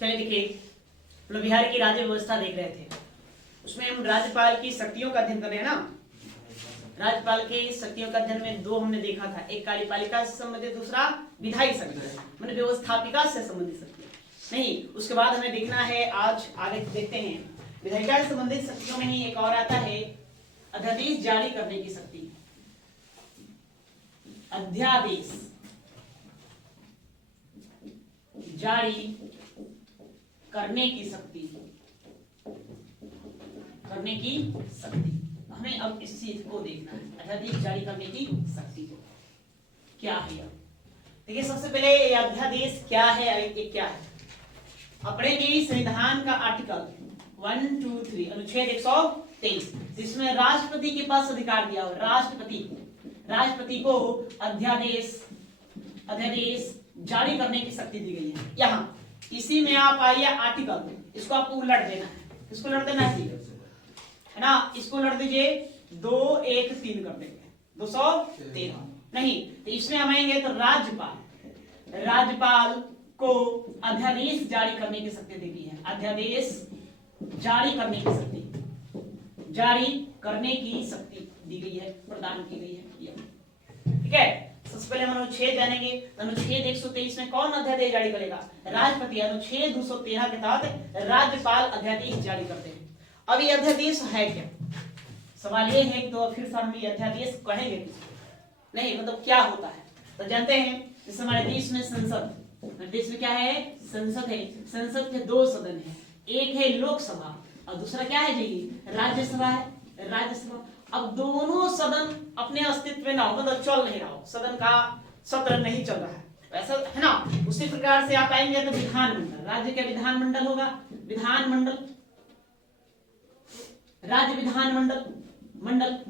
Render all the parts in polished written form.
चलिए देखिए, हम लोग बिहार की राज्य व्यवस्था देख रहे थे। उसमें हम राज्यपाल की शक्तियों का अध्ययन कर रहे हैं ना। राज्यपाल की शक्तियों का अध्ययन में दो हमने देखा था, एक कार्यपालिका से संबंधित, दूसरा विधायी शक्ति मैंने व्यवस्थापिका से संबंधित शक्ति नहीं। उसके बाद हमें देखना है, आज आगे देखते हैं, विधायिका से संबंधित शक्तियों में ही एक और आता है अध्यादेश जारी करने की शक्ति। अध्यादेश जारी करने की शक्ति, करने की शक्ति। हमें अब इस चीज को देखना है, अध्यादेश जारी करने की शक्ति को क्या है। देखिए सबसे पहले ये अध्यादेश क्या है, ये क्या है। अपने की संविधान का आर्टिकल 1, 2, 3 अनुच्छेद 123 जिसमें राष्ट्रपति के पास अधिकार दिया हुआ, राष्ट्रपति को अध्यादेश जारी करने की शक्ति दी गई है। यहाँ इसी में आप आइए आर्टिकल, इसको आपको उलट देना है। इसको उलट देना है ना, इसको उलट दीजिए, 2, 1, 3 कर देंगे, 213 नहीं। तो इसमें हम आएंगे तो राज्यपाल को अध्यादेश जारी करने की शक्ति दी गई है। अध्यादेश जारी करने की शक्ति, जारी करने की शक्ति दी गई है, प्रदान की गई है। ठीक है, सबसे पहले हम अनुच्छेद जानेंगे। अनुच्छेद 123 में कौन अध्यादेश जारी करेगा? राष्ट्रपति। अनुच्छेद 213 के तहत राज्यपाल अध्यादेश जारी करते हैं। अब ये अध्यादेश है क्या? सवाल ये है तो फिर सर हम ये अध्यादेश कहेंगे नहीं, मतलब क्या होता है। तो जानते हैं जैसे हमारे देश में संसद, देश में क्या है? संसद है। संसद के 2 सदन है, एक है लोकसभा और दूसरा क्या है जी? राज्यसभा है, राज्यसभा। अब दोनों सदन अपने अस्तित्व में ना हो, मतलब चल नहीं रहा हो, सदन का सत्र नहीं चल रहा है, ऐसा है ना। उसी प्रकार से आप आएंगे तो विधानमंडल, राज्य का विधानमंडल होगा, विधानमंडल, राज्य विधानमंडल,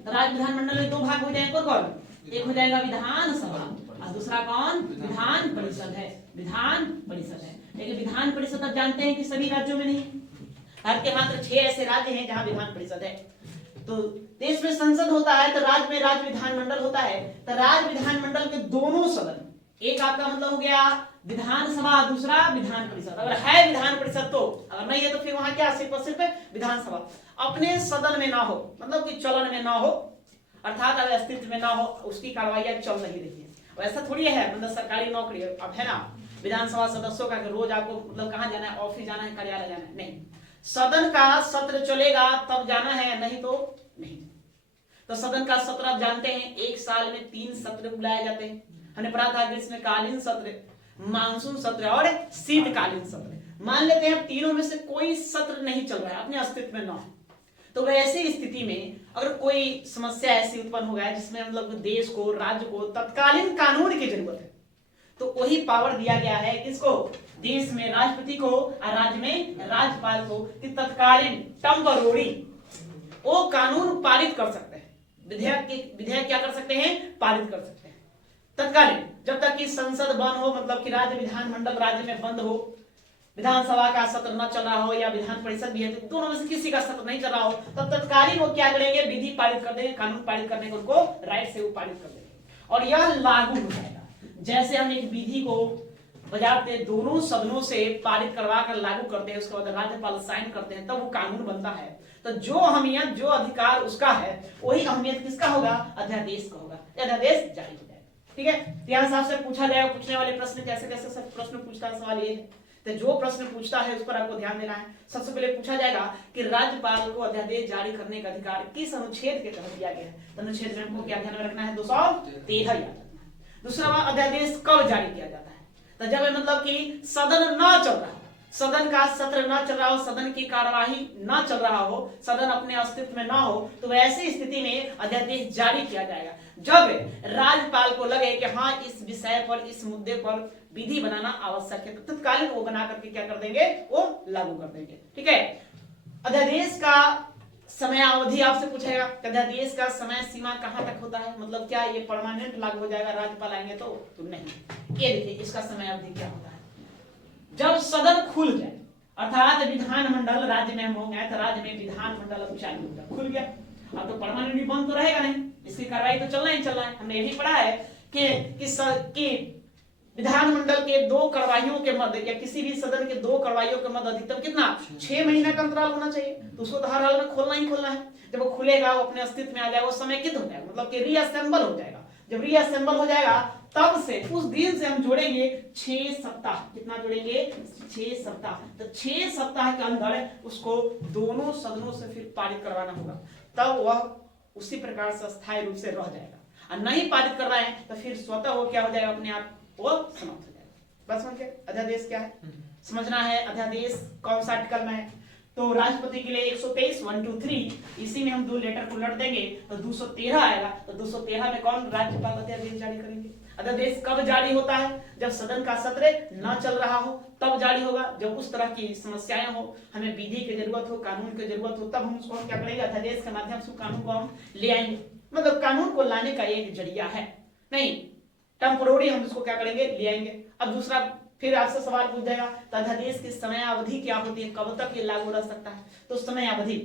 राज्य विधानमंडल में 2 भाग हो जाएंगे। कौन? एक हो जाएगा विधानसभा और दूसरा कौन? विधान परिषद है, विधान परिषद है। लेकिन विधान परिषद आप जानते हैं कि सभी राज्यों में नहीं, भारत के मात्र 6 ऐसे राज्य हैं जहां विधान परिषद है। तो देश में संसद होता है तो राज्य में राज्य विधानमंडल होता है। तो राज्य विधानमंडल के दोनों सदन, एक आपका मतलब हो गया विधानसभा, दूसरा विधान परिषद। अगर है विधान परिषद तो, अगर नहीं है तो फिर वहां क्या? सिर्फ विधानसभा अपने सदन में ना हो, मतलब कि चलन में ना हो, अर्थात अगर अस्तित्व में ना हो, उसकी कार्रवाई चल नहीं रही है। वैसा थोड़ी है, मतलब सरकारी नौकरी अब है ना, विधानसभा सदस्यों का रोज आपको मतलब कहाँ जाना है? ऑफिस जाना है, कार्यालय जाना है? नहीं, सदन का सत्र चलेगा तब जाना है, नहीं तो नहीं। तो सदन का सत्र आप जानते हैं 1 साल में 3 सत्र बुलाए जाते हैं। हमने पढ़ा था ग्रीष्मकालीन सत्र, मानसून सत्र और शीतकालीन सत्र। मान लेते हैं तीनों में से कोई सत्र नहीं चल रहा है, अपने अस्तित्व में ना, तो वैसी स्थिति में अगर कोई समस्या ऐसी उत्पन्न हो गया जिसमें मतलब देश को, राज्य को तत्कालीन कानून की जरूरत है, तो वही पावर दिया गया है किसको? देश में राष्ट्रपति को और राज्य में राज्यपाल को, कि तत्कालीन टेम्पररी वो कानून पारित कर सकते हैं। विधेयक क्या कर सकते हैं? पारित कर सकते हैं तत्कालीन, जब तक कि संसद बंद हो, मतलब कि राज्य विधानमंडल राज्य में बंद हो, विधानसभा का सत्र न चल रहा हो या विधान परिषद भी है तो दोनों में से किसी का सत्र नहीं चल रहा हो, तब तत्कालीन वो क्या करेंगे? विधि पारित कर देंगे, कानून पारित करने को उनको राइट से वो पारित कर देंगे और यह लागू हो जाएगा। जैसे हम एक विधि को बजाते दोनों सदनों से पारित करवा कर लागू करते हैं, उसके बाद राज्यपाल साइन करते हैं, तब वो कानून बनता है। तो जो अहमियत, जो अधिकार उसका है, वही अहमियत किसका होगा? अध्यादेश का होगा। अध्यादेश जारी हो जाएगा। ठीक है, यहाँ साहब से पूछा जाएगा, पूछने वाले प्रश्न कैसे कैसे सब प्रश्न पूछता है, सवाल ये है। तो जो प्रश्न पूछता है उस पर आपको ध्यान देना है। सबसे पहले पूछा जाएगा कि राज्यपाल को अध्यादेश जारी करने का अधिकार किस अनुच्छेद के तहत दिया गया है? तो अनुच्छेद में हमको क्या ध्यान में रखना है? 213 याद रखना है। दूसरा बात, अध्यादेश कब जारी किया जाता है? तो जब मतलब कि सदन न चल रहा हो, सदन का सत्र न चल रहा हो, सदन की कार्यवाही न चल रहा हो, सदन अपने अस्तित्व में न हो, तो ऐसी स्थिति में अध्यादेश जारी किया जाएगा जब राज्यपाल को लगे कि हाँ इस विषय पर, इस मुद्दे पर विधि बनाना आवश्यक है, तो तत्कालीन वो बना करके क्या कर देंगे? वो लागू कर देंगे। ठीक है, अध्यादेश का समय अवधि आपसे पूछेगा, अध्यादेश का समय सीमा कहां तक होता है? मतलब क्या ये परमानेंट लागू हो जाएगा राज्यपाल आएंगे तो नहीं। ये देखिए इसका समय अवधि क्या होता है? जब सदन खुल जाए, अर्थात विधानमंडल, राज्य में हम होंगे तो राज्य में विधानमंडल अब चालू होगा, खुल गया, अब तो परमानेंटली बंद तो रहेगा नहीं, इसकी कार्रवाई तो चलना ही चलना है। हमने ये भी पढ़ा है कि विधानमंडल के दो कार्यवाहियों के मध्य या किसी भी सदन के दो कार्यवाहियों के मध्य अधिकतम कितना 6 महीने का अंतराल होना चाहिए। तो उसको तो हर हाल में खोलना ही खोलना है। जब वो खुलेगा, वो अपने अस्तित्व में आ जाएगा, वो समेकित हो जाएगा, मतलब कि रीअसेंबल हो जाएगा। जब रीअसेंबल हो जाएगा तब से उस दिन से हम जोड़ेंगे 6 सप्ताह। कितना जोड़ेंगे? 6 सप्ताह। तो 6 सप्ताह के अंदर उसको दोनों सदनों से फिर पारित करवाना होगा, तब वह उसी प्रकार से अस्थायी रूप से रह जाएगा। और नहीं पारित कर रहा है तो फिर स्वतः वो क्या हो जाएगा, अपने आप वो समाप्त हो जाएगा। बस समझ गए अध्यादेश क्या है? समझना है अध्यादेश कौन सा आर्टिकल में है। तो राष्ट्रपति के लिए 123 1 2 3, इसी में हम दो लेटर को उलट देंगे तो 213 आएगा। तो 213 में कौन राज्यपाल अध्यादेश जारी करेंगे? अध्यादेश कब जारी होता है? जब सदन का सत्र न चल रहा हो तब जारी होगा। जब उस तरह की समस्याएं हो, हमें विधि की जरूरत हो, कानून की जरूरत हो, तब हम उसको क्या करेंगे? अध्यादेश के माध्यम से कानून को हम ले आएंगे। मतलब कानून को लाने का एक जरिया है, नहीं टेम्पोररी हम उसको क्या करेंगे? ले आएंगे। अब दूसरा फिर आपसे सवाल पूछ जाएगा तो अध्यादेश की समयावधि क्या होती है, कब तक ये लागू रह सकता है? तो समयावधि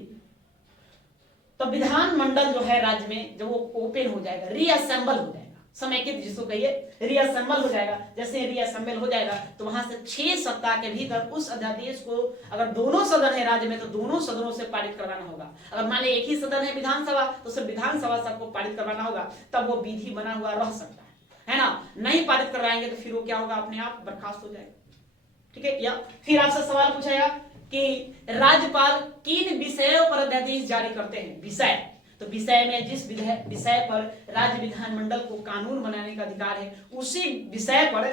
तो विधानमंडल जो है राज्य में जब वो ओपन हो जाएगा, रीअसेंबल हो जाएगा, समेकित जिसको कहिए रीअसेंबल हो जाएगा, जैसे रीअसेंबल हो जाएगा तो वहां से 6 सप्ताह के भीतर उस अध्यादेश को, अगर दोनों सदन है राज्य में तो दोनों सदनों से पारित करवाना होगा। अगर मान लीजिए एक ही सदन है विधानसभा तो सिर्फ विधानसभा सबको पारित करवाना होगा, तब वो विधि बना हुआ रह सकता है ना। नहीं पारित करवाएंगे तो फिर वो क्या होगा? अपने आप बर्खास्त हो जाएगा। ठीक है। या फिर आपसे सवाल पूछेगा कि राज्यपाल किन विषयों पर अध्यादेश जारी करते हैं? विषय, तो विषय में जिस विषय पर राज्य विधानमंडल को कानून बनाने का अधिकार है उसी विषय पर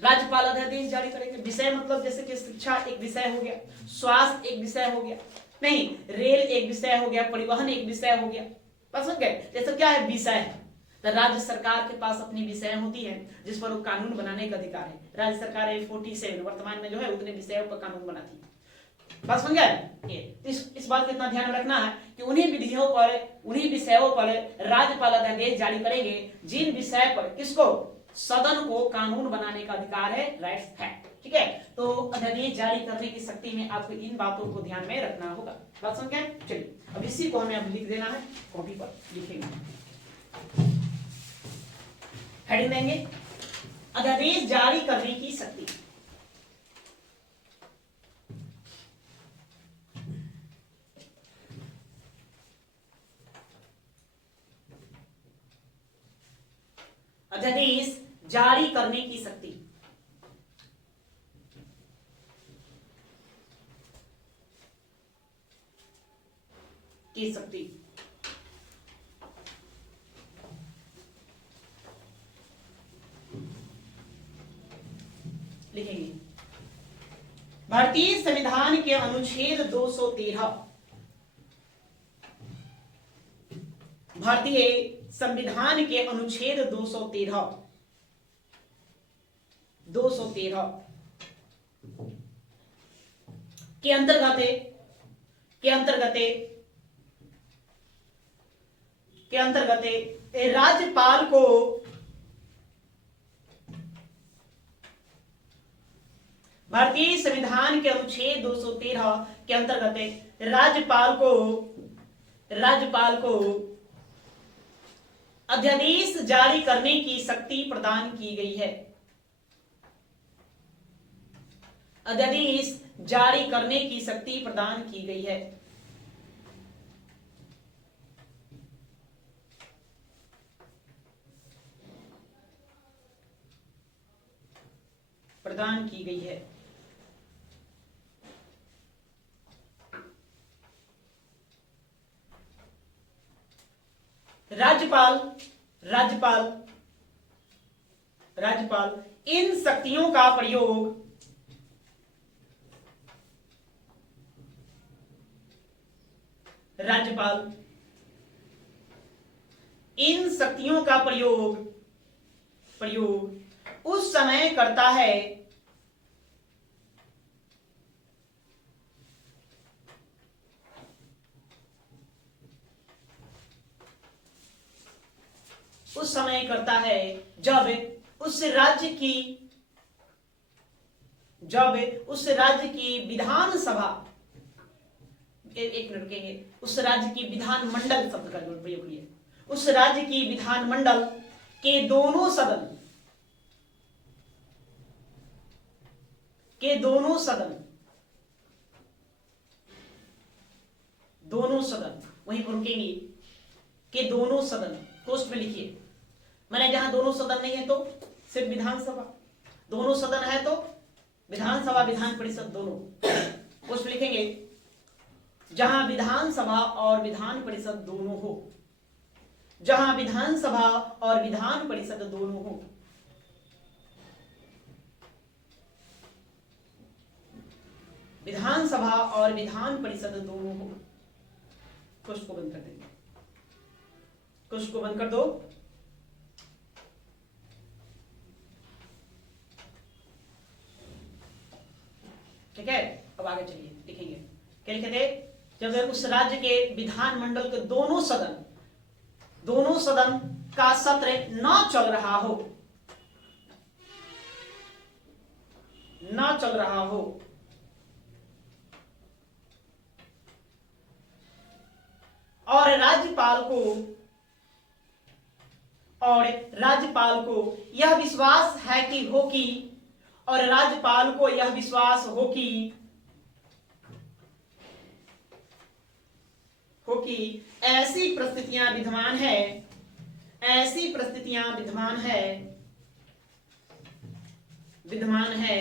राज्यपाल अध्यादेश जारी करेंगे। विषय मतलब जैसे कि शिक्षा एक विषय हो गया, स्वास्थ्य एक विषय हो गया, नहीं रेल एक विषय हो गया, परिवहन एक विषय हो गया। बस समझ गए? जैसे क्या है? विषय है। तो राज्य सरकार के पास अपनी विषय होती है जिस पर वो कानून बनाने का अधिकार है। राज्य सरकार 47 वर्तमान में जो है उतने विषयों पर कानून बनाती है। बस समझ गए? इस बात का इतना ध्यान रखना है कि उन्हीं विधियों पर, उन्हीं विषयों पर राज्यपाल अध्यादेश जारी करेंगे जिन विषय पर किसको? सदन को कानून बनाने का अधिकार है, राइट्स है। ठीक है। तो अध्यादेश जारी करने की शक्ति में आपको इन बातों को ध्यान में रखना होगा। बात समझ गए? चलिए अब इसी को हमें अब लिख देना है, कॉपी पर लिखेंगे, हेडिंग देंगे अध्यादेश जारी करने की शक्ति। अध्यादेश जारी करने की शक्ति। की शक्ति लिखेंगे भारतीय संविधान के अनुच्छेद 213, भारतीय संविधान के अनुच्छेद 213 के अंतर्गत राज्यपाल को भारतीय संविधान के अनुच्छेद 213 के अंतर्गत राज्यपाल को अध्यादेश जारी करने की शक्ति प्रदान की गई है। अध्यादेश जारी करने की शक्ति प्रदान की गई है। प्रदान की गई है। राज्यपाल इन शक्तियों का प्रयोग उस समय करता है जब उस राज्य की विधानसभा, एक मिनट रुकेंगे, उस राज्य की विधानमंडल शब्द का प्रयोग किया, उस राज्य की विधानमंडल के दोनों सदन के दोनों सदन, दोनों सदन, वहीं पर रुकेंगे, के दोनों सदन, कोष्ट में लिखिए। मैंने जहां दोनों सदन नहीं है तो सिर्फ विधानसभा, दोनों सदन है तो विधानसभा विधान परिषद दोनों, कोष्ट में लिखेंगे जहां विधानसभा और विधान परिषद दोनों हो, जहां विधानसभा और विधान परिषद दोनों हो, विधानसभा और विधान परिषद दोनों हो। कुछ को बंद कर देंगे, कुछ को बंद कर दो। ठीक है, अब आगे चलिए, लिखेंगे क्या लिखे थे, जब उस राज्य के विधानमंडल के दोनों सदन का सत्र न चल रहा हो, न चल रहा हो, और राज्यपाल को यह विश्वास है कि हो कि, और राज्यपाल को यह विश्वास हो कि ऐसी परिस्थितियां विद्यमान है, ऐसी परिस्थितियां विद्यमान है, विद्यमान है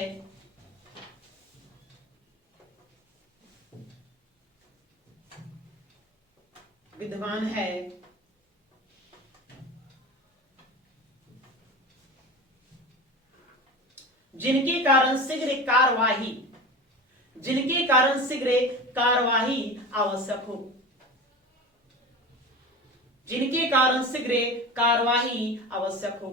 विद्यमान है जिनके कारण शीघ्र कार्यवाही आवश्यक हो, जिनके कारण शीघ्र कार्यवाही आवश्यक हो।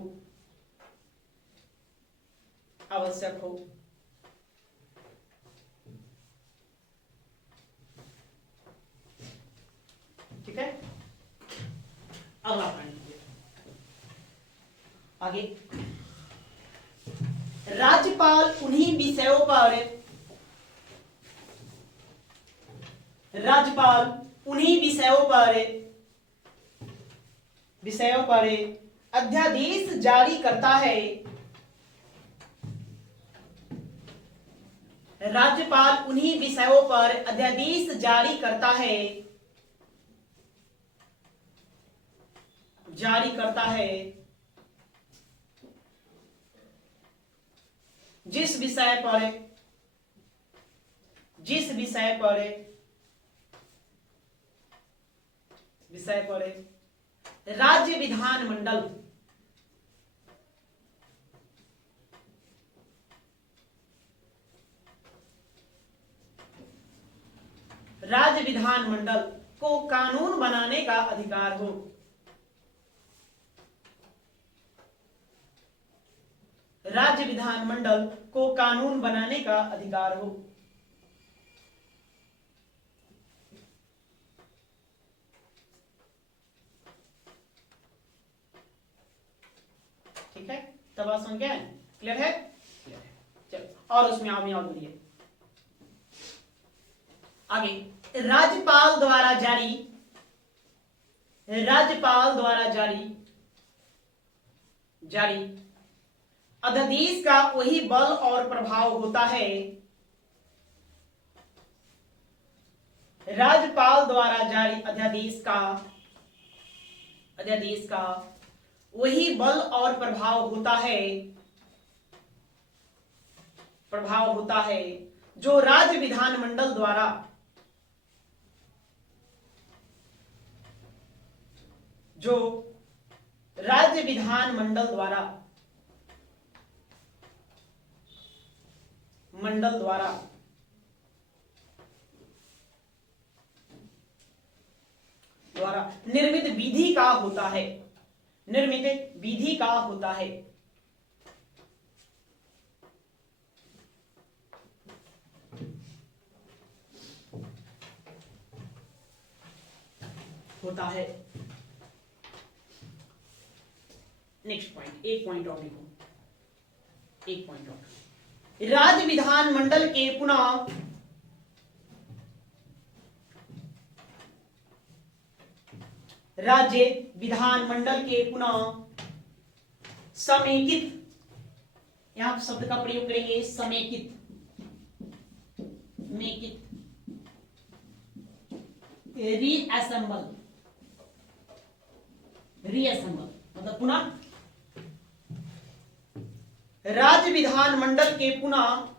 ठीक है, अगला पॉइंट आगे, राज्यपाल उन्हीं विषयों पर अध्यादेश जारी करता है, राज्यपाल उन्हीं विषयों पर अध्यादेश जारी करता है जिस विषय पर राज्य विधानमंडल को कानून बनाने का अधिकार हो, राज्य विधानमंडल को कानून बनाने का अधिकार हो। ठीक है, तब बात समझ गए, क्लियर है? क्लियर है, चलो और उसमें आप बोलिए आगे। राज्यपाल द्वारा जारी अध्यादेश का वही बल और प्रभाव होता है, राज्यपाल द्वारा जारी अध्यादेश का वही बल और प्रभाव होता है जो राज्य विधानमंडल द्वारा निर्मित विधि का होता है, नेक्स्ट पॉइंट, एक पॉइंट और लिखो, एक पॉइंट और। राज्य विधानमंडल के पुनः समेकित, यहां शब्द का प्रयोग करेंगे समेकित, मेक इट रीअसेंबल, रीअसेंबल मतलब पुनः, राज्य विधानमंडल के पुनः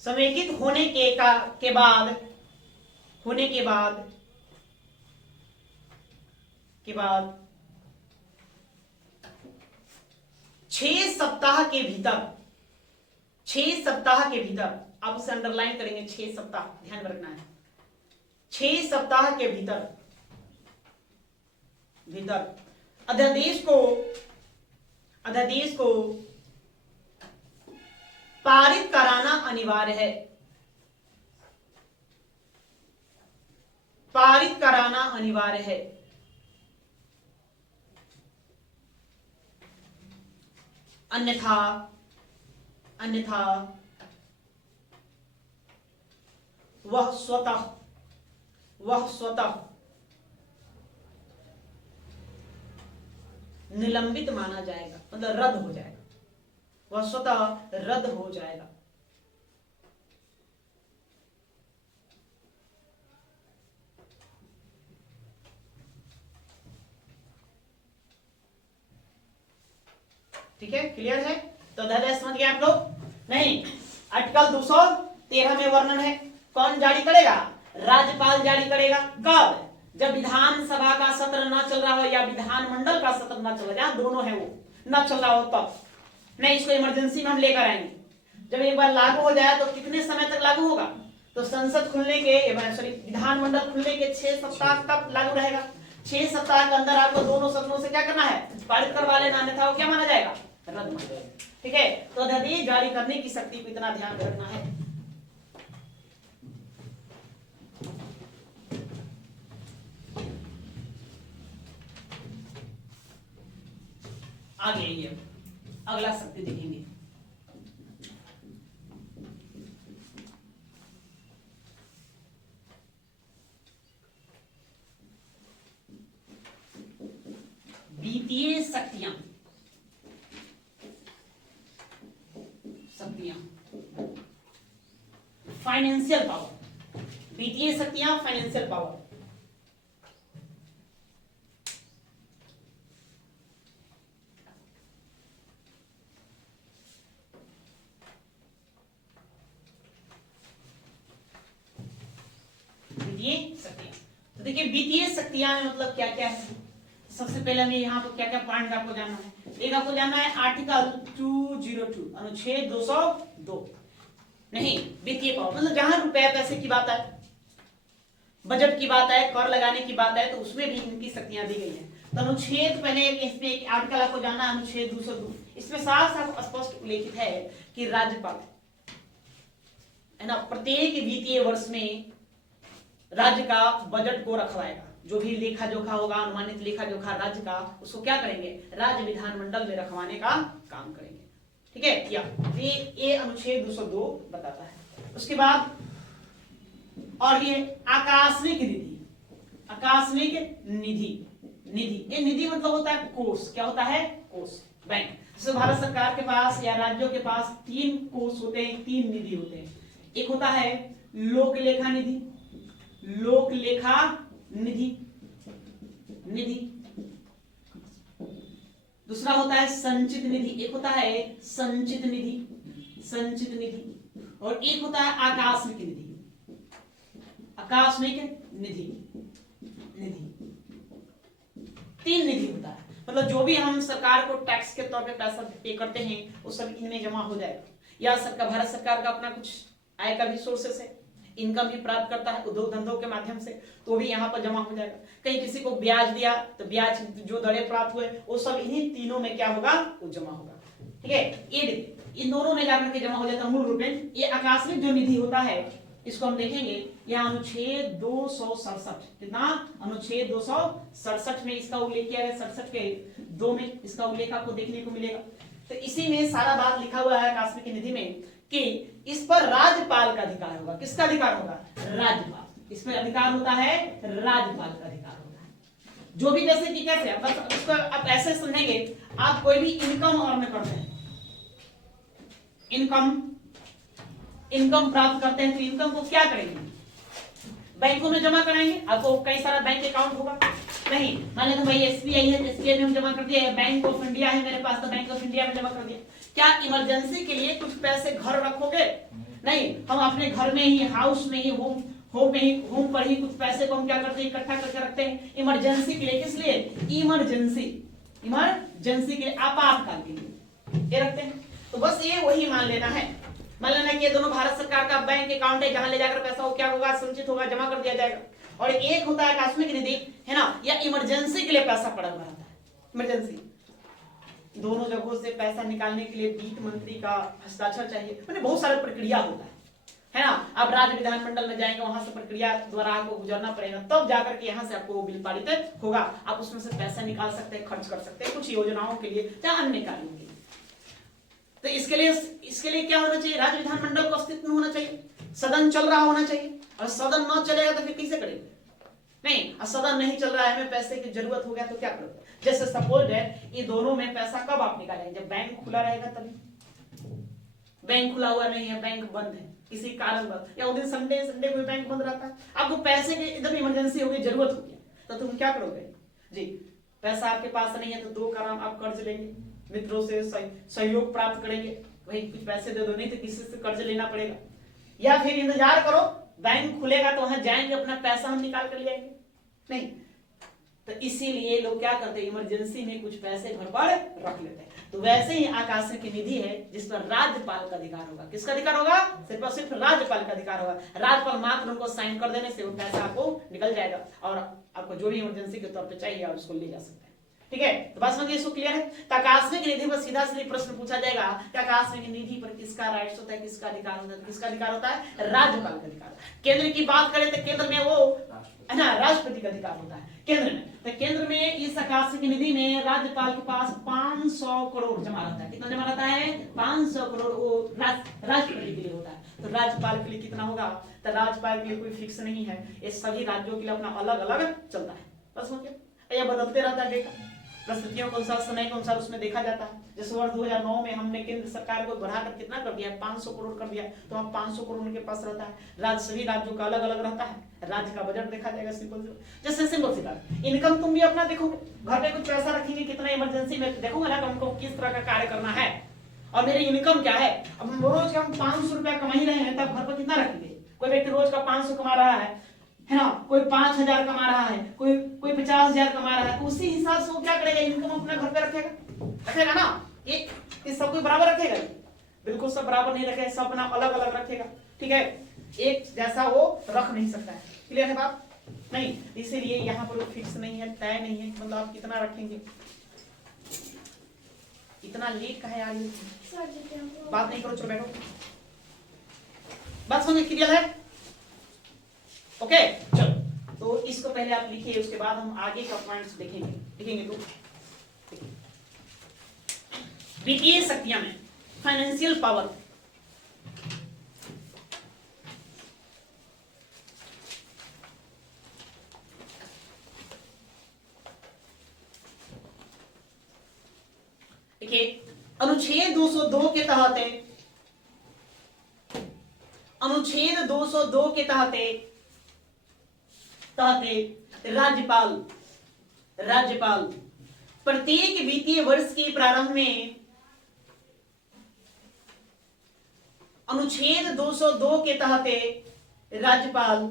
समेकित होने के बाद 6 सप्ताह के भीतर, 6 सप्ताह के भीतर, आप उसे अंडरलाइन करेंगे, 6 सप्ताह ध्यान में रखना है, 6 सप्ताह के भीतर अध्यादेश को पारित कराना अनिवार्य है, पारित कराना अनिवार्य है। अन्यथा वह स्वतः निलंबित माना जाएगा, मतलब रद्द हो जाएगा, वह स्वतः रद्द हो जाएगा। ठीक है, क्लियर है? तो अध्यादेश समझ गए आप लोग? नहीं, आर्टिकल 213 में वर्णन है, कौन जारी करेगा? राज्यपाल जारी करेगा। कब? जब विधानसभा का सत्र न चल रहा हो या विधानमंडल का सत्र न चल रहा, जहां दोनों है वो न चल रहा हो तब। नहीं, इसको इमरजेंसी में हम लेकर आएंगे। जब एक बार लागू हो जाए तो कितने समय तक लागू होगा? तो संसद खुलने के, सॉरी, विधानमंडल खुलने के 6 सप्ताह तक लागू रहेगा। 6 सप्ताह के अंदर आपको दोनों सदनों से क्या करना है? पारित करवा लेना, अन्यथा वो क्या माना जाएगा? रद्द माना जाएगा। ठीक है, तो अध्यादेश जारी करने की शक्ति को इतना ध्यान रखना है। आगे ये अगला शक्ति देखेंगे। वित्तीय शक्तियां, फाइनेंशियल पावर, वित्तीय शक्तियां, फाइनेंशियल पावर। वित्तीय शक्तियां, तो देखिए वित्तीय शक्तियां मतलब क्या क्या है। सबसे पहले हमें यहाँ पर क्या क्या पॉइंट आपको जानना है। एक आपको जानना है आर्टिकल 202 अनुच्छेद 202। नहीं, वित्तीय पावर मतलब जहां रुपए पैसे की बात है, बजट की बात है, कर लगाने की बात है, तो उसमें भी इनकी शक्तियां दी गई हैं। तो अनुच्छेद पहले इसमें एक आर्टिकल आपको जानना है, अनुच्छेद 202। इसमें साफ साफ स्पष्ट उल्लेखित है कि राज्यपाल है ना प्रत्येक वित्तीय वर्ष में राज्य का बजट को रखवाएगा। जो भी लेखा जोखा होगा, अनुमानित लेखा जोखा राज्य का, उसको क्या करेंगे? राज्य विधानमंडल में रखवाने का काम करेंगे। ठीक है, क्या ये अनुच्छेद 202 बताता है। उसके बाद और ये आकस्मिक निधि, आकस्मिक निधि, ये निधि मतलब होता है कोष। क्या होता है? कोष। बैंक। जैसे भारत सरकार के पास या राज्यों के पास 3 कोष होते हैं, 3 निधि होते हैं। एक होता है लोक लेखा निधि, लोक लेखा निधि, दूसरा होता है संचित निधि, एक होता है संचित निधि, और एक होता है आकस्मिक निधि, आकस्मिक निधि। 3 निधि होता है, मतलब जो भी हम सरकार को टैक्स के तौर पे पैसा पे करते हैं वो सब इनमें जमा हो जाएगा। या सरकार, भारत सरकार का अपना कुछ आय का भी सोर्सेस है, इनकम भी प्राप्त करता है उद्योग धंधों के माध्यम से, तो भी यहाँ पर जमा हो जाएगा। कहीं किसी को ब्याज दिया तो ब्याज जो दरें प्राप्त हुए वो सब इन्हीं तीनों में क्या होगा? वो जमा होगा। ठीक है, ये देखिए इन दोनों में जाकर के जमा हो जाता है मूल रूप में। ये आकस्मिक जो निधि होता है इसको हम देखेंगे यहाँ अनुच्छेद 267, कितना? अनुच्छेद 267 में इसका उल्लेख किया गया। 67 के 2 में इसका उल्लेख आपको देखने को मिलेगा। तो इसी में सारा बात लिखा हुआ है आकस्मिक निधि में कि इस पर राज्यपाल का अधिकार होगा। किसका अधिकार होगा? राज्यपाल। इस पर अधिकार होता है राज्यपाल का अधिकार होता है। जो भी जैसे कि कैसे बस उसको आप ऐसे समझेंगे, आप कोई भी इनकम अर्न करते हैं, इनकम प्राप्त करते हैं, तो इनकम को क्या करेंगे? बैंकों में जमा कराएंगे। आपको कई सारा बैंक अकाउंट होगा, नहीं मान लेते भाई एसबीआई है, एसबीआई में हम जमा कर दिया, बैंक ऑफ इंडिया है मेरे पास, तो बैंक ऑफ इंडिया में जमा कर दिया। क्या इमरजेंसी के लिए कुछ पैसे घर रखोगे? नहीं, हम अपने घर में ही, हाउस में ही, होम पर ही कुछ पैसे को हम क्या करते हैं, इकट्ठा करके रखते हैं इमरजेंसी के लिए। किस लिए? इमरजेंसी के लिए, आपातकाल के लिए ये रखते हैं। तो बस ये वही मान लेना है, मान लेना कि ये दोनों भारत सरकार का बैंक अकाउंट है, जहां ले जाकर पैसा हो क्या होगा, संचित होगा, जमा कर दिया जाएगा। और एक होता है आकस्मिक निधि, है ना, या इमरजेंसी के लिए पैसा पड़ा हुआ रहता है, इमरजेंसी। दोनों जगहों से पैसा निकालने के लिए वित्त मंत्री का हस्ताक्षर चाहिए, मैंने बहुत सारी प्रक्रिया होता है ना। आप राज्य विधानमंडल में जाएंगे, वहां से प्रक्रिया द्वारा आपको गुजरना पड़ेगा, तब जाकर के यहाँ से आपको वो बिल पारित होगा। आप उसमें से पैसा निकाल सकते हैं, खर्च कर सकते हैं कुछ योजनाओं के लिए या अन्य कार्यों के लिए। तो इसके लिए क्या होना चाहिए? राज्य विधानमंडल को अस्तित्व में होना चाहिए, सदन चल रहा होना चाहिए। और सदन न चलेगा तो फिर कैसे करेंगे? नहीं, सदन नहीं चल रहा है, हमें पैसे की जरूरत हो गया तो क्या करोगे? जैसे सपोज है, ये दोनों में पैसा कब आप निकालेंगे? जब बैंक खुला रहेगा तभी। बैंक खुला हुआ नहीं है, बैंक बंद है किसी कारण बंद, या उस दिन संडे को बैंक बंद रहता है, आपको पैसे की एकदम इमरजेंसी हो गई, जरूरत हो गया, तो तुम क्या करोगे जी? पैसा आपके पास नहीं है तो दो काम, आप कर्ज लेंगे, मित्रों से सहयोग प्राप्त करेंगे, भाई कुछ पैसे दे दो, नहीं तो किसी से कर्ज लेना पड़ेगा, या फिर इंतजार करो बैंक खुलेगा तो वहां जाएंगे, अपना पैसा हम निकाल कर ले आएंगे। नहीं, तो इसीलिए लोग क्या करते हैं, इमरजेंसी में कुछ पैसे गड़बड़ रख लेते हैं। तो वैसे ही आकस्मिक निधि है जिस पर राज्यपाल का अधिकार होगा। किसका अधिकार होगा? सिर्फ और सिर्फ राज्यपाल का अधिकार होगा। राज्यपाल मात्र उनको साइन कर देने से वो पैसा आपको निकल जाएगा, और आपको जो भी इमरजेंसी के तौर पर चाहिए आप उसको ले जा सकते हैं। ठीक है, तो बात समझिए, इसको क्लियर है? तो आकस्मिक निधि पर सीधा सीधा प्रश्न पूछा जाएगा कि आकस्मिक निधि पर किसका राइट्स होता है, किसका अधिकार होता है? किसका अधिकार होता है? राज्यपाल का अधिकार। केंद्र की बात करें तो केंद्र में वो है ना, राष्ट्रपति का अधिकार होता है केंद्र में। तो केंद्र में इस आकस्मिक निधि में राज्यपाल के पास 500 करोड़ जमा रहता है। कितना जमा रहता है? 500 करोड़ वो राष्ट्रपति के लिए होता है। तो राज्यपाल के लिए कितना होगा? तो राज्यपाल के लिए कोई फिक्स नहीं है, ये सभी राज्यों के लिए अपना अलग अलग चलता है। बस समझिए, ये बदलते रहता है डेटा, परिस्थितियों के अनुसार, समय के अनुसार उसमें देखा जाता है। जैसे वर्ष 2009 में हमने केंद्र सरकार को बढ़ाकर कितना कर दिया? 500 करोड़ कर दिया, तो अब 500 करोड़ उनके पास रहता है। राज्य, सभी राज्यों का अलग अलग रहता है, राज्य का बजट देखा जाएगा। जैसे सिंपल सी बात, इनकम तुम भी अपना देखोगे, घर में कुछ पैसा रखेंगे, कितना इमरजेंसी में देखूंगा ना हमको किस तरह का कार्य करना है, और मेरी इनकम क्या है। अब रोज का हम 500 रुपया कमा ही रहे हैं, तब घर पर कितना रखेंगे? कोई व्यक्ति रोज का 500 कमा रहा है ना, कोई 5000 कमा रहा है, कोई 50,000 कमा रहा है, तो उसी हिसाब से वो क्या करेगा? इनकम अपना घर पे रखेगा ना। ये सब कोई बराबर रखेगा? बिल्कुल सब बराबर नहीं रखेगा, सब अपना अलग अलग रखेगा। ठीक है, एक जैसा वो रख नहीं सकता है। क्लियर है बात? नहीं, इसीलिए यहाँ पर फिक्स नहीं है, तय नहीं है, मतलब आप कितना रखेंगे। इतना लेट का है यार, बात नहीं करो, चलो बैठो। बात समझ क्लियर है? ओके, चलो, तो इसको पहले आप लिखिए, उसके बाद हम आगे का पॉइंट्स लिखेंगे। तो वित्तीय शक्तियां में फाइनेंशियल पावर, देखिए अनुच्छेद 202 के तहत, अनुच्छेद 202 के तहत राज्यपाल प्रत्येक वित्तीय वर्ष के प्रारंभ में, अनुच्छेद 202 के तहत राज्यपाल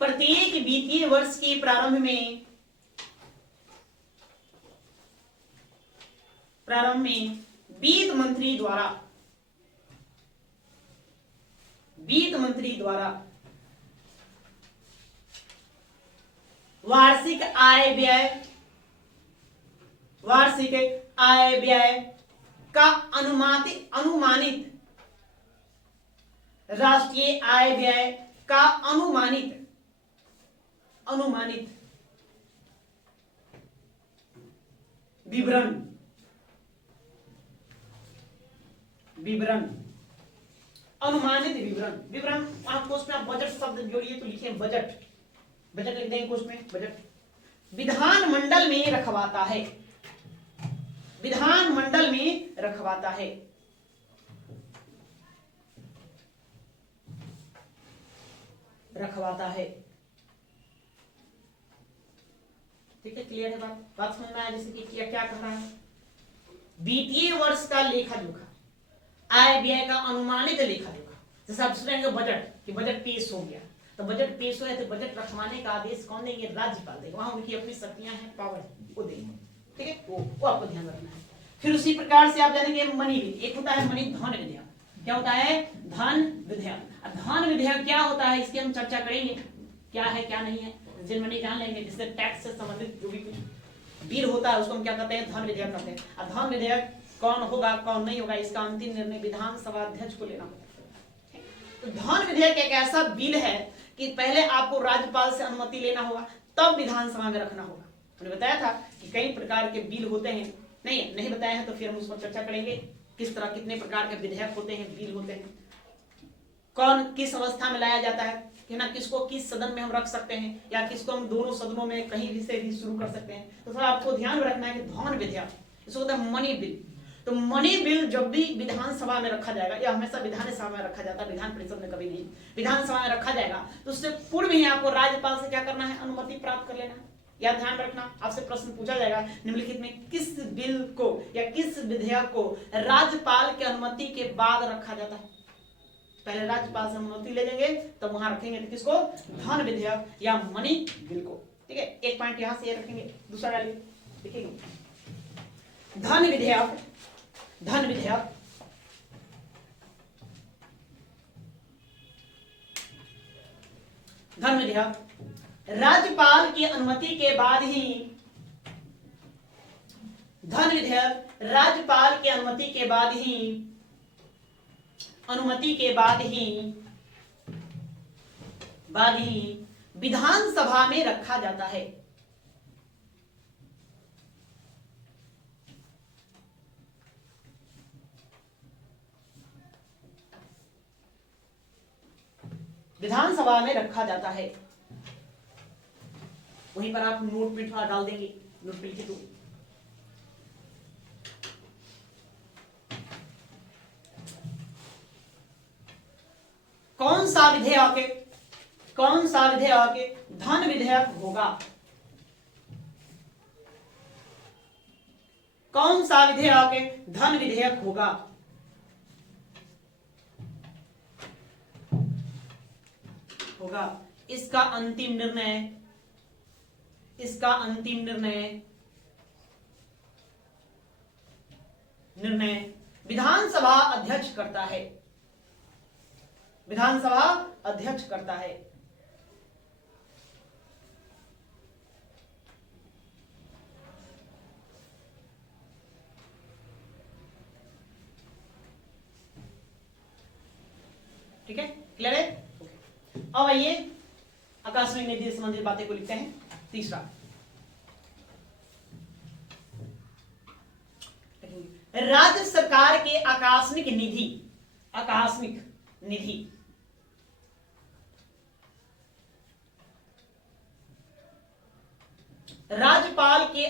प्रत्येक वित्तीय वर्ष के प्रारंभ में वित्त मंत्री द्वारा वार्षिक आय व्यय का अनुमानित राष्ट्रीय आय व्यय का अनुमानित विवरण अनुमानित विवरण आपको उसमें आप बजट शब्द जोड़िए तो लिखिए बजट। बजट लिख देंगे कुछ में, बजट विधानमंडल में रखवाता है, विधानमंडल में रखवाता है। रखवाता है। ठीक है, क्लियर है बात समझ में आया? जैसे कि क्या कह रहा है, वित्तीय वर्ष का लेखा जोखा, आय व्यय का अनुमानित लेखा जोखा। जैसे आप सुनेंगे बजट कि बजट पेश हो गया, तो बजट पेश हो गया तो बजट रखवाने का आदेश कौन देंगे? राज्यपाल देंगे। वहां उनकी अपनी शक्तियां हैं, पावर है, वो देंगे। ठीक है, वो आपको ध्यान रखना है। फिर उसी प्रकार से आप जानेंगे मनी बिल, एक होता है मनी धन विधेयक। क्या होता है? धन विधेयक। धन विधेयक क्या होता है इसकी हम चर्चा करेंगे, क्या है क्या नहीं है, जनमनी जान लेंगे। जिससे टैक्स से संबंधित जो भी कुछ बिल होता है उसको हम क्या कहते हैं? धन विधेयक कहते हैं। अब धन विधेयक कौन होगा कौन नहीं होगा इसका अंतिम निर्णय विधानसभा अध्यक्ष को लेना होगा। तो धन विधेयक एक ऐसा बिल है कि पहले आपको राज्यपाल से अनुमति लेना होगा, तब विधानसभा में रखना होगा। हमने बताया था कि कई प्रकार के बिल होते हैं, नहीं बताया है तो फिर हम उस पर चर्चा करेंगे, किस तरह कितने प्रकार के विधेयक होते हैं, बिल होते हैं, कौन किस अवस्था में लाया जाता है कि ना, किसको किस सदन में हम रख सकते हैं या किसको हम दोनों सदनों में कहीं भी से भी शुरू कर सकते हैं। तो थोड़ा आपको ध्यान में रखना है कि धन विधेयक, इसको होता है मनी बिल। तो मनी बिल जब भी विधानसभा में रखा जाएगा, या हमेशा विधानसभा में रखा जाता है, विधान परिषद में कभी नहीं, विधानसभा में रखा जाएगा, तो उससे पूर्व ही आपको राज्यपाल से क्या करना है? अनुमति प्राप्त कर लेना है। या ध्यान रखना, आपसे प्रश्न पूछा जाएगा निम्नलिखित में किस बिल को या किस विधेयक को राज्यपाल की अनुमति के बाद रखा जाता है? पहले राज्यपाल से अनुमति ले लेंगे तब वहां रखेंगे किसको? धन विधेयक या मनी बिल को। ठीक है, एक पॉइंट यहां से ये रखेंगे, दूसरा डालिए, देखिए धन विधेयक, धन विधेयक धन विधेयक राज्यपाल की अनुमति के बाद ही, धन विधेयक राज्यपाल की अनुमति के बाद ही, अनुमति के बाद ही विधानसभा में रखा जाता है। विधानसभा में रखा जाता है। वहीं पर आप नोट में थोड़ा डाल देंगे, नोट पे लिखे तो कौन सा विधेयक धन विधेयक होगा? कौन सा विधेयक धन विधेयक होगा? इसका अंतिम निर्णय विधानसभा अध्यक्ष करता है। विधानसभा अध्यक्ष करता है। ठीक है, क्लियर है? अब आइए आकस्मिक निधि से संबंधित बातें को लिखते हैं। तीसरा, राज्य सरकार के आकस्मिक निधि, राज्यपाल के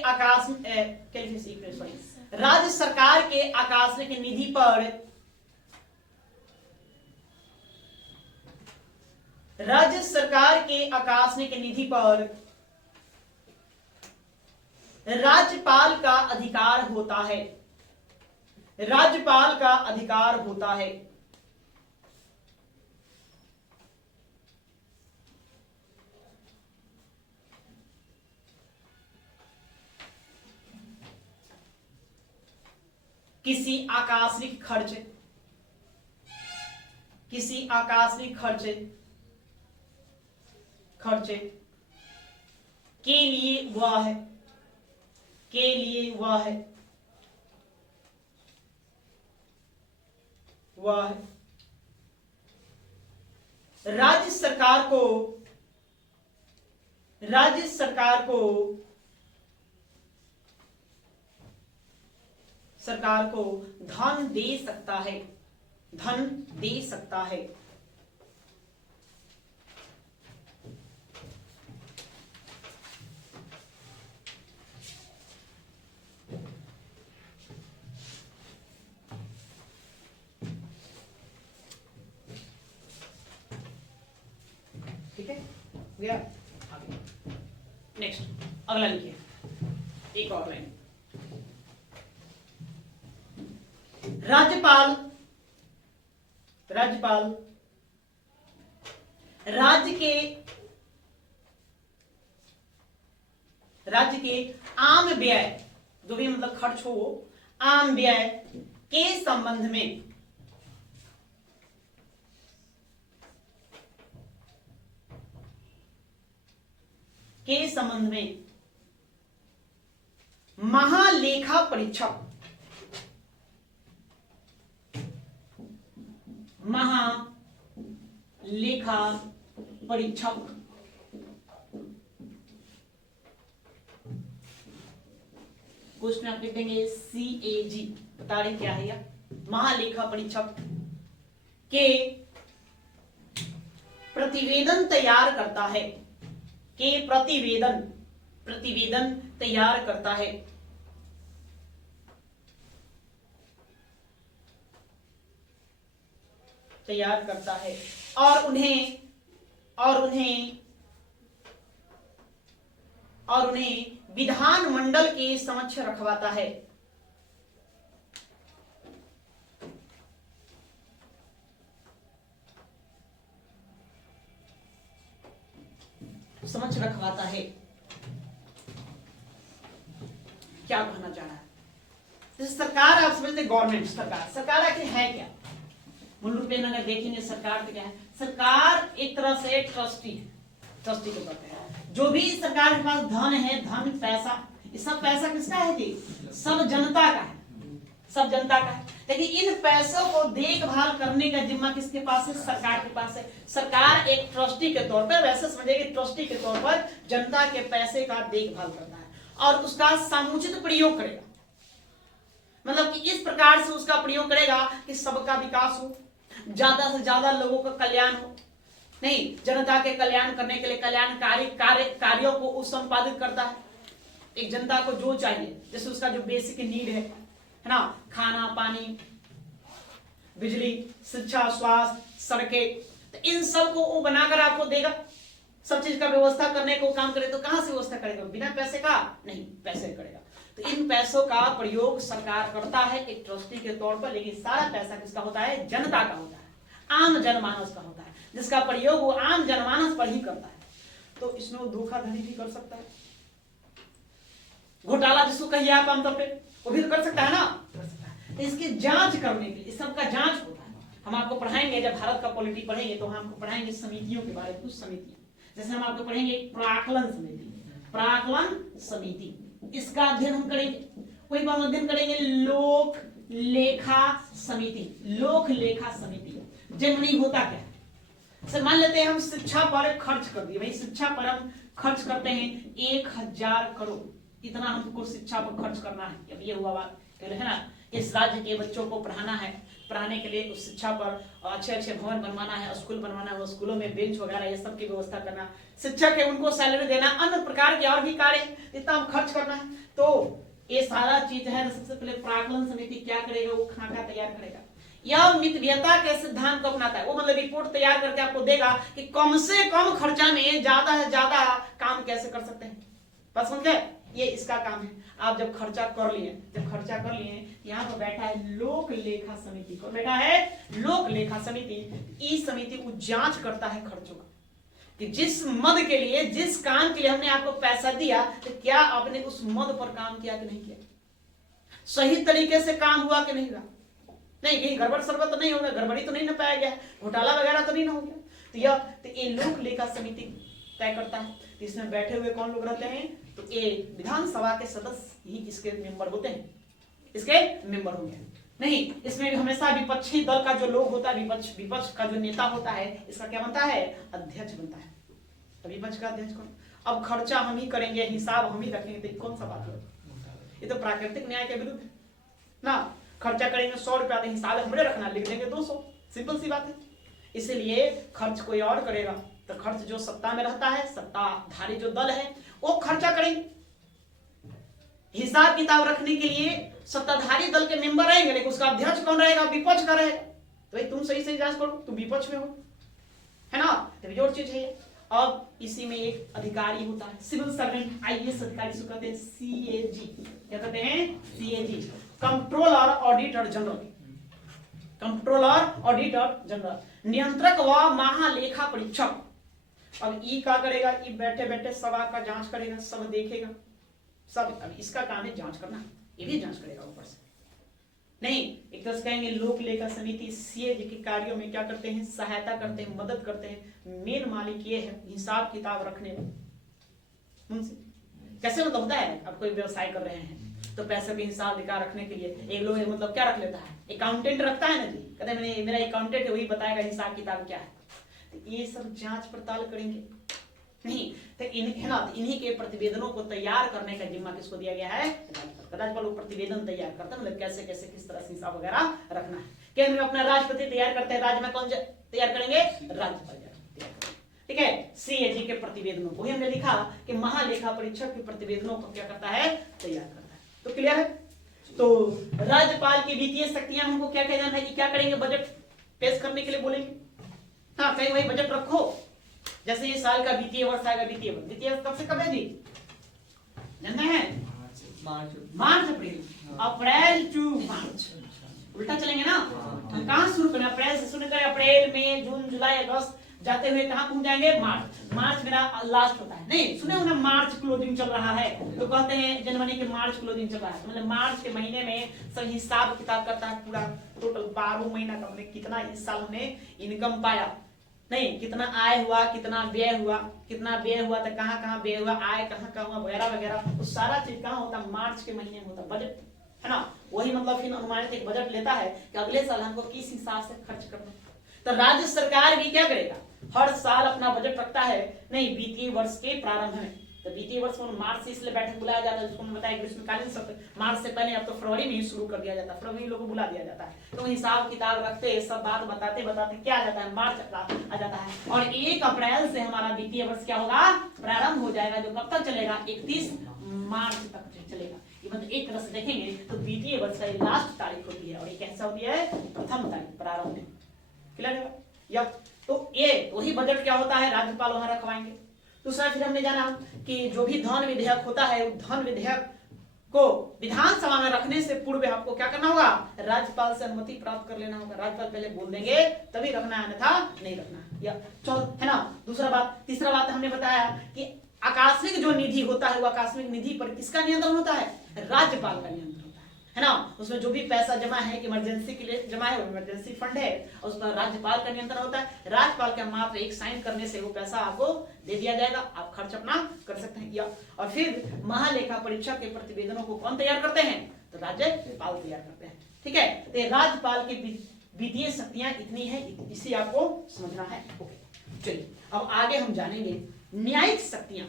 राज्य सरकार के आकस्मिक निधि पर, राज्य सरकार के आकस्मिक निधि पर राज्यपाल का अधिकार होता है। राज्यपाल का अधिकार होता है। किसी आकस्मिक खर्चे के लिए वह राज्य सरकार को धन दे सकता है। गया आगे। नेक्स्ट अगला लिखिए, एक और लाइन। राज्यपाल राज्य के आम व्यय, जो भी मतलब खर्च हो, आम व्यय के संबंध में महालेखा परीक्षक क्वेश्चन आप लिख देंगे CAG, बता रहे क्या है यह, महालेखा परीक्षक के प्रतिवेदन तैयार करता है, प्रतिवेदन तैयार करता है और उन्हें विधानमंडल के समक्ष रखवाता है। क्या कहना चाह रहा है? जैसे सरकार, आप समझते गवर्नमेंट, सरकार आखिर है क्या? मूल रूप में अगर देखेंगे सरकार तो क्या है? सरकार एक तरह से ट्रस्टी को कहते हैं। जो भी सरकार के पास धन है, धन पैसा, ये सब पैसा किसका है जी? सब जनता का है। लेकिन इन पैसों को देखभाल करने का जिम्मा किसके पास है? सरकार के पास है। सरकार एक ट्रस्टी के तौर पर, वैसे समझिए ट्रस्टी के तौर पर जनता के पैसे का देखभाल करता है और उसका समुचित प्रयोग करेगा। मतलब कि इस प्रकार से उसका प्रयोग करेगा कि सबका विकास हो, ज्यादा से ज्यादा लोगों का कल्याण हो। नहीं, जनता के कल्याण करने के लिए कल्याणकारी कार्यों को वो संपादित करता है। एक जनता को जो चाहिए, जैसे उसका जो बेसिक नीड है ना, खाना, पानी, बिजली, शिक्षा, स्वास्थ्य, सड़कें, तो इन सब को वो बनाकर आपको देगा। सब चीज का व्यवस्था करने को काम करे, तो कहां से व्यवस्था करेगा? बिना पैसे का नहीं, पैसे करेगा। तो इन पैसों का प्रयोग सरकार करता है एक ट्रस्टी के तौर पर, लेकिन सारा पैसा किसका होता है? जनता का होता है, आम जनमानस का होता है, जिसका प्रयोग वो आम जनमानस पर ही करता है। तो इसमें वो धोखाधड़ी भी कर सकता है, घोटाला जिसको कहिए आप आमतौर पे, वो भी तो कर सकता है ना, कर सकता है। तो इसकी जांच करने के लिए, सबका जांच होता है। हम आपको पढ़ाएंगे, जब भारत का पॉलिटी पढ़ेंगे तो हम आपको पढ़ाएंगे समितियों के बारे में, कुछ समितियां, जैसे हम आपको पढ़ेंगे प्राक्कलन समिति, इसका अध्ययन हम करेंगे। कोई बार अध्ययन करेंगे लोक लेखा समिति। जनमनी होता क्या है? सर मान लेते हैं हम शिक्षा पर खर्च कर दिए, भाई शिक्षा पर हम खर्च करते हैं 1000 करोड़, इतना हमको शिक्षा पर खर्च करना है। अब ये हुआ बात है ना, इस राज्य के बच्चों को पढ़ाना है, पढ़ाने के लिए उस शिक्षा पर अच्छे भवन बनवाना है, स्कूल बनवाना है, वो स्कूलों में बेंच वगैरह ये सब की व्यवस्था करना, शिक्षक है उनको सैलरी देना, अन्य प्रकार के और भी कार्य इतना हम खर्च करना है। तो ये सारा चीज है। सबसे पहले प्राक्कलन समिति क्या करेगा? वो खाका तैयार करेगा, यह मितव्ययता के सिद्धांत को अपनाता है। वो मतलब रिपोर्ट तैयार करके आपको देगा कि कम से कम खर्चा में ज्यादा से ज्यादा काम कैसे कर सकते हैं। बस समझे, ये इसका काम है। आप जब खर्चा कर लिए, यहाँ पर बैठा है लोक लेखा समिति, को बैठा है लोक लेखा समिति। इस समिति को जांच करता है खर्चों का, कि जिस मद के लिए, जिस काम के लिए हमने आपको पैसा दिया, तो क्या आपने उस मद पर काम किया कि नहीं किया, सही तरीके से काम हुआ कि नहीं हुआ। नहीं, कहीं गड़बड़ सरबत तो नहीं हो गया, गड़बड़ी तो नहीं न पाया गया, घोटाला वगैरह तो नहीं ना हो गया। तो ये लोक लेखा समिति तय करता है। तो इसमें बैठे हुए कौन लोग रहते हैं? तो ये विधानसभा के सदस्य ही इसके मेंबर होते हैं, इसके मेंबर होंगे। नहीं, इसमें हमेशा विपक्षी दल का जो लोग होता है, विपक्ष का जो नेता होता है, इसका क्या बनता है? अध्यक्ष बनता है। तो विपक्ष का अध्यक्ष कौन? अब खर्चा हम ही करेंगे, हिसाब हम ही रखेंगे, तो कौन सा बात है? ये तो प्राकृतिक न्याय के विरुद्ध ना। खर्चा करेंगे 100 रुपया, तो हिसाब हमने रखना, लिख देंगे 200, सिंपल सी बात है। इसलिए खर्च कोई और करेगा, तो खर्च जो सत्ता में रहता है, सत्ताधारी जो दल है, वो खर्चा करेंगे। हिसाब किताब रखने के लिए सत्ताधारी दल के मेंबर रहेंगे, लेकिन उसका अध्यक्ष कौन रहेगा? विपक्ष का रहेगा। तो भाई तुम सही जांच करो, तुम विपक्ष में हो, है ना, तो बेजोड़ चीज है। अब इसी में एक अधिकारी होता है, सिविल सर्वेंट, आईएएस अधिकारी, इसको कहते हैं सीएजी। क्या कहते हैं? CAG, controller auditor general. Controller auditor general, नियंत्रक व महालेखा परीक्षक। अब ई क्या करेगा? ई बैठे बैठे सब आपका जांच करेगा, सब देखेगा, सब। अब इसका काम है जांच करना, ये भी जांच करेगा ऊपर से। नहीं, एक तरह से कहेंगे लोक लेखा समिति सीएजी के कार्यों में क्या करते हैं? सहायता करते हैं, मदद करते हैं। मेन मालिक ये है हिसाब किताब रखने में। कैसे मतलब होता है, अब कोई व्यवसाय कर रहे हैं तो पैसे के हिसाब निकाल रखने के लिए एक लोग मतलब क्या रख लेता है? अकाउंटेंट रखता है ना जी, कहते हैं मेरा अकाउंटेंट है, वही बताएगा हिसाब किताब क्या है। तो ये सब जांच पड़ताल करेंगे। नहीं तो है ना, इन्हीं के प्रतिवेदनों को तैयार करने का जिम्मा किसको दिया गया है? राज्यपाल। वो प्रतिवेदन तैयार करता है, मतलब कैसे कैसे किस तरह से हिसाब वगैरह रखना है। केंद्र में अपना राष्ट्रपति तैयार करते हैं, राज्य में कौन तैयार करेंगे? राज्यपाल तैयार करेंगे। ठीक है, सीएजी के प्रतिवेदनों को ही हमने लिखा कि महालेखा परीक्षक के प्रतिवेदनों को क्या करता है? तैयार करता है। तो क्लियर है? तो राज्यपाल की वित्तीय शक्तियां हमको क्या कहना है कि क्या करेंगे? बजट पेश करने के लिए बोलेंगे। हाँ, कहीं वही बजट रखो, जैसे ये साल का वित्तीय वर्ष आएगा, वित्तीय वर्ष कब से कब है जी? जानते हैं? मार्च अप्रैल, अप्रैल टू मार्च, उल्टा चलेंगे ना। हम कहाँ शुरू करें? अप्रैल से शुरू करें, अप्रैल मई जून जुलाई अगस्त जाते हुए कहाँ पहुंच जाएंगे? मार्च। मार्च मेरा लास्ट होता है। नहीं सुने हो ना, मार्च क्लोजिंग चल रहा है तो कहते हैं जनवरी के मार्च क्लोजिंग चल रहा है, मतलब मार्च के महीने में सब हिसाब किताब करता है पूरा। टोटल 12 महीना का हमने कितना इस साल हमने इनकम पाया, नहीं कितना आय हुआ, कितना व्यय हुआ, कितना व्यय हुआ तो कहाँ कहाँ व्यय हुआ, आय कहाँ कहाँ हुआ वगैरह वगैरह, वो सारा चीज कहाँ होता? मार्च के महीने में होता बजट, है ना। वही मतलब फिर अनुमानित एक बजट लेता है कि अगले साल हमको किस हिसाब से खर्च करना है। तो राज्य सरकार भी क्या करेगा? हर साल अपना बजट रखता है, नहीं वित्तीय वर्ष के प्रारंभ में। तो वित्तीय वर्ष को मार्च से इसलिए बैठक बुलाया जाता है, जिसको बताया ग्रीष्मकालीन सत्र। मार्च से पहले अब तो फरवरी में ही शुरू कर दिया जाता है, फरवरी लोगों को बुला दिया जाता है। तो हिसाब किताब रखते सब बात बताते बताते क्या आ जाता है? मार्च आ जाता है। और 1 अप्रैल से हमारा वित्तीय वर्ष क्या होगा? प्रारंभ हो जाएगा, जो कब तक चलेगा? 31 मार्च तक चलेगा। ये मतलब एक तरह से देखेंगे तो वित्तीय वर्ष की लास्ट तारीख होती है और ये कैसा होती है? प्रथम तारीख, प्रारंभ में। क्लियर है? या तो ये वही बजट क्या होता है? राज्यपाल वहां रखवाएंगे। दूसरा फिर हमने जाना कि जो भी धन विधेयक होता है, धन विधेयक को विधानसभा में रखने से पूर्व आपको क्या करना होगा? राज्यपाल से अनुमति प्राप्त कर लेना होगा। राज्यपाल पहले बोल देंगे तभी रखना है, अन्यथा नहीं रखना। या चलो है ना, दूसरा बात। तीसरा बात हमने बताया कि आकस्मिक जो निधि होता है, वो आकस्मिक निधि पर किसका नियंत्रण होता है? राज्यपाल का नियंत्रण होता है ना। उसमें जो भी पैसा जमा है, इमरजेंसी के लिए जमा है, वो इमरजेंसी फंड है, उस पर राज्यपाल का नियंत्रण होता है। राज्यपाल का मात्र एक साइन करने से वो पैसा आपको दे दिया जाएगा, आप खर्च अपना कर सकते हैं। या और फिर महालेखा परीक्षक के प्रतिवेदनों को कौन तैयार करते हैं? तो राज्यपाल तैयार करते हैं। ठीक है, तो राज्यपाल की वित्तीय शक्तियां इतनी है, इसे आपको समझना है। चलिए अब आगे हम जानेंगे न्यायिक शक्तियां।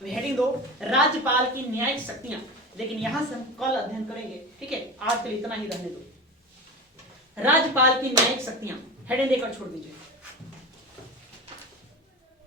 हेडिंग 2, राज्यपाल की न्यायिक शक्तियां। लेकिन यहां से हम कल अध्ययन करेंगे, ठीक है, आज के लिए इतना ही रहने दो। राज्यपाल की न्यायिक शक्तियां हेडिंग देकर छोड़ दीजिए।